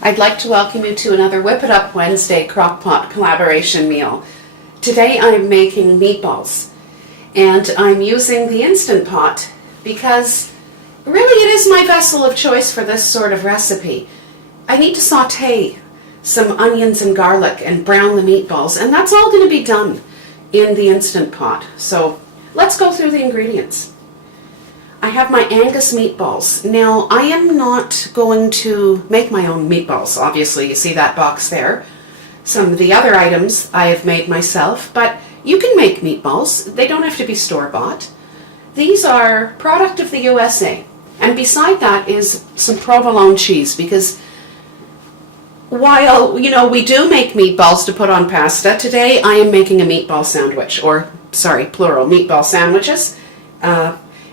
I'd like to welcome you to another Whip It Up Wednesday Crock-Pot collaboration meal. Today I'm making meatballs, and I'm using the Instant Pot because really it is my vessel of choice for this sort of recipe. I need to sauté some onions and garlic and brown the meatballs, and that's all going to be done in the Instant Pot. So let's go through the ingredients. I have my Angus meatballs. Now, I am not going to make my own meatballs. Obviously, you see that box there. Some of the other items I have made myself, but you can make meatballs. They don't have to be store-bought. These are product of the USA. And beside that is some provolone cheese, because while, we do make meatballs to put on pasta, today I am making a meatball sandwich, or, sorry, plural, meatball sandwiches.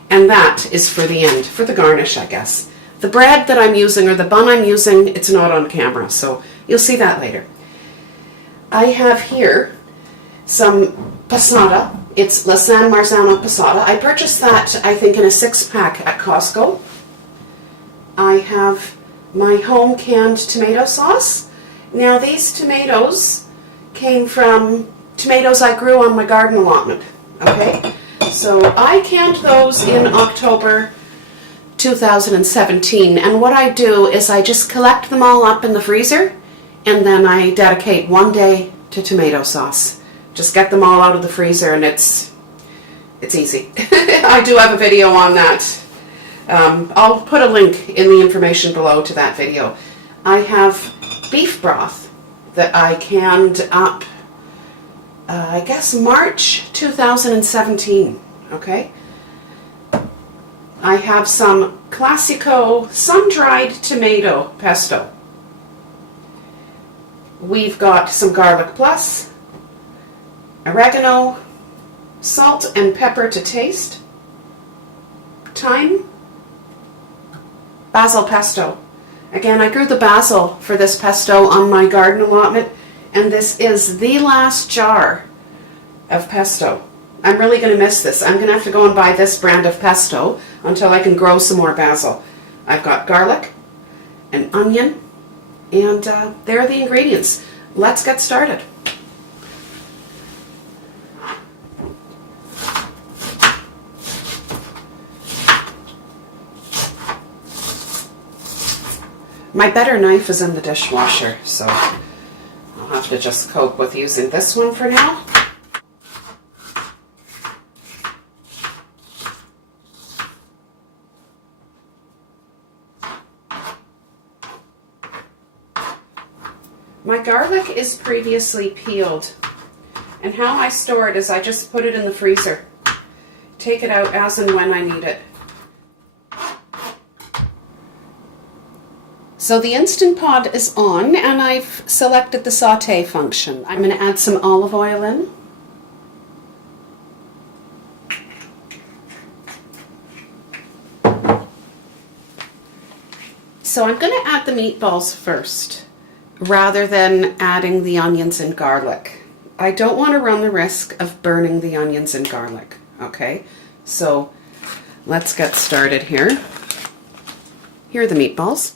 And that is for the end, for the garnish, I guess. The bread that I'm using, or the bun I'm using, it's not on camera, so you'll see that later. I have here some passata. It's La San Marzano passata. I purchased that, I think, in a 6-pack at Costco. I have my home canned tomato sauce. Now, these tomatoes came from tomatoes I grew on my garden allotment, okay? So I canned those in October 2017, and what I do is I just collect them all up in the freezer, and then I dedicate one day to tomato sauce. Just get them all out of the freezer, and it's easy. I do have a video on that. I'll put a link in the information below to that video. I have beef broth that I canned up I guess March 2017, okay? I have some Classico sun-dried tomato pesto. We've got some garlic plus, oregano, salt and pepper to taste, thyme, basil pesto. Again, I grew the basil for this pesto on my garden allotment, and this is the last jar of pesto. I'm really going to miss this. I'm going to have to go and buy this brand of pesto until I can grow some more basil. I've got garlic, an onion, and there are the ingredients. Let's get started. My better knife is in the dishwasher, so I'll have to just cope with using this one for now. My garlic is previously peeled, and how I store it is I just put it in the freezer. Take it out as and when I need it. So the Instant Pot is on, and I've selected the sauté function. I'm going to add some olive oil in. So I'm going to add the meatballs first, rather than adding the onions and garlic. I don't want to run the risk of burning the onions and garlic, okay? So let's get started here. Here are the meatballs.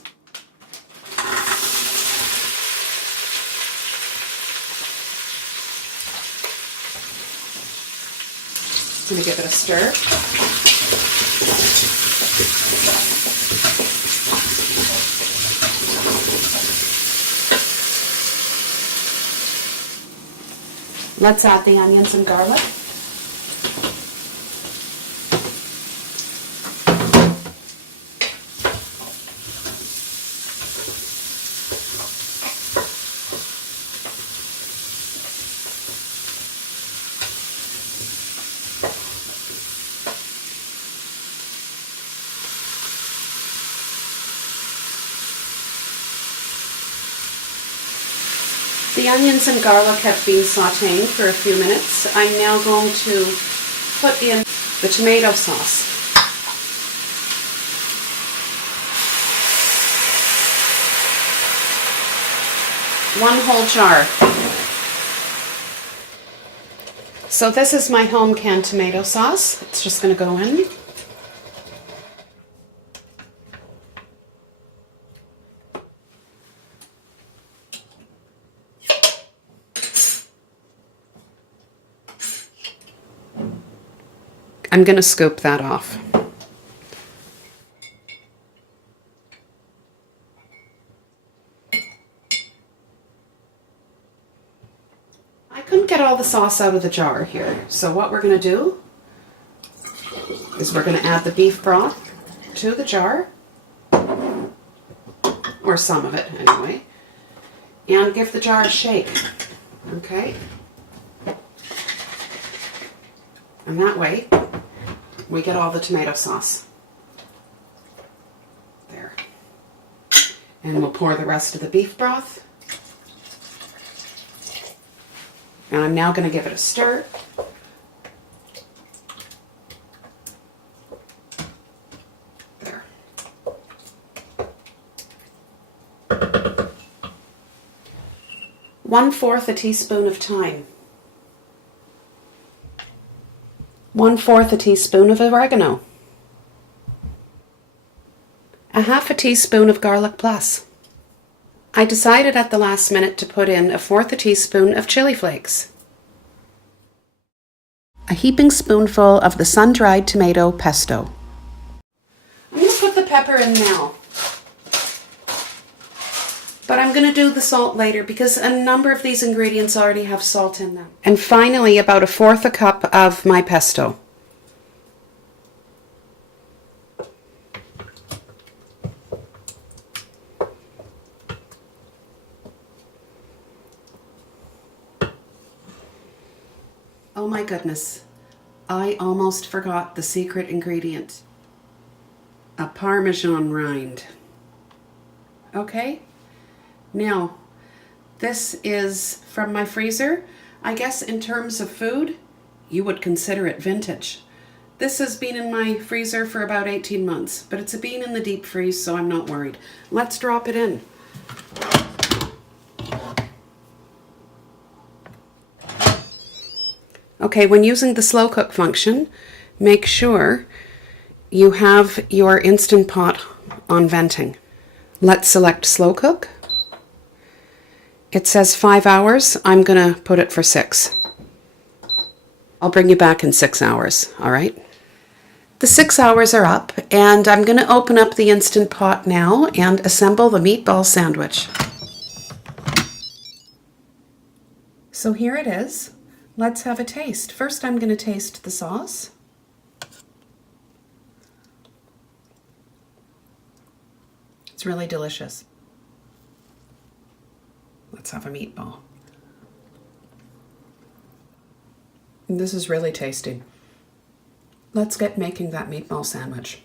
I'm going to give it a stir. Let's add the onions and garlic. The onions and garlic have been sautéing for a few minutes. I'm now going to put in the tomato sauce. One whole jar. So this is my home canned tomato sauce. It's just going to go in. I'm going to scoop that off. I couldn't get all the sauce out of the jar here, so what we're going to do is we're going to add the beef broth to the jar, or some of it anyway, and give the jar a shake, okay? And that way, we get all the tomato sauce. There. And we'll pour the rest of the beef broth. And I'm now going to give it a stir. There. 1/4 a teaspoon of thyme. 1/4 a teaspoon of oregano. 1/2 teaspoon of garlic plus. I decided at the last minute to put in 1/4 teaspoon of chili flakes. A heaping spoonful of the sun-dried tomato pesto. I'm going to put the pepper in now. But I'm going to do the salt later because a number of these ingredients already have salt in them. And finally, about 1/4 cup of my pesto. Oh my goodness, I almost forgot the secret ingredient. A Parmesan rind. Okay? Now, this is from my freezer. I guess in terms of food, you would consider it vintage. This has been in my freezer for about 18 months, but it's been in the deep freeze, so I'm not worried. Let's drop it in. Okay, when using the slow cook function, make sure you have your Instant Pot on venting. Let's select slow cook. It says 5 hours. I'm going to put it for 6. I'll bring you back in 6 hours, all right? The 6 hours are up, and I'm going to open up the Instant Pot now and assemble the meatball sandwich. So here it is. Let's have a taste. First, I'm going to taste the sauce. It's really delicious. Let's have a meatball. This is really tasty. Let's get making that meatball sandwich.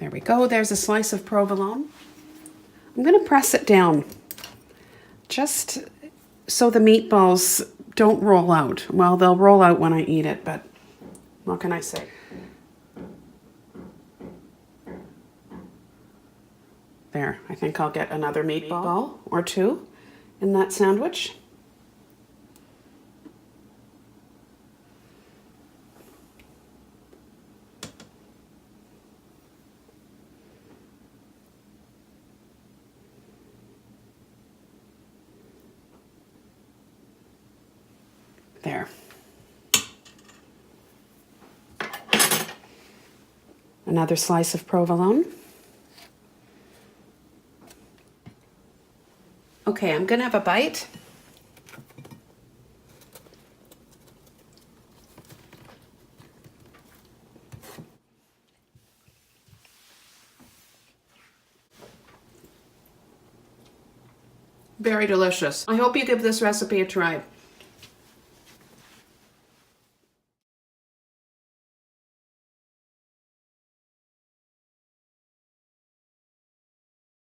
There we go. There's a slice of provolone. I'm going to press it down just so the meatballs don't roll out. Well, they'll roll out when I eat it, but what can I say? There, I think I'll get another meatball or two in that sandwich. There. Another slice of provolone. Okay, I'm gonna have a bite. Very delicious. I hope you give this recipe a try.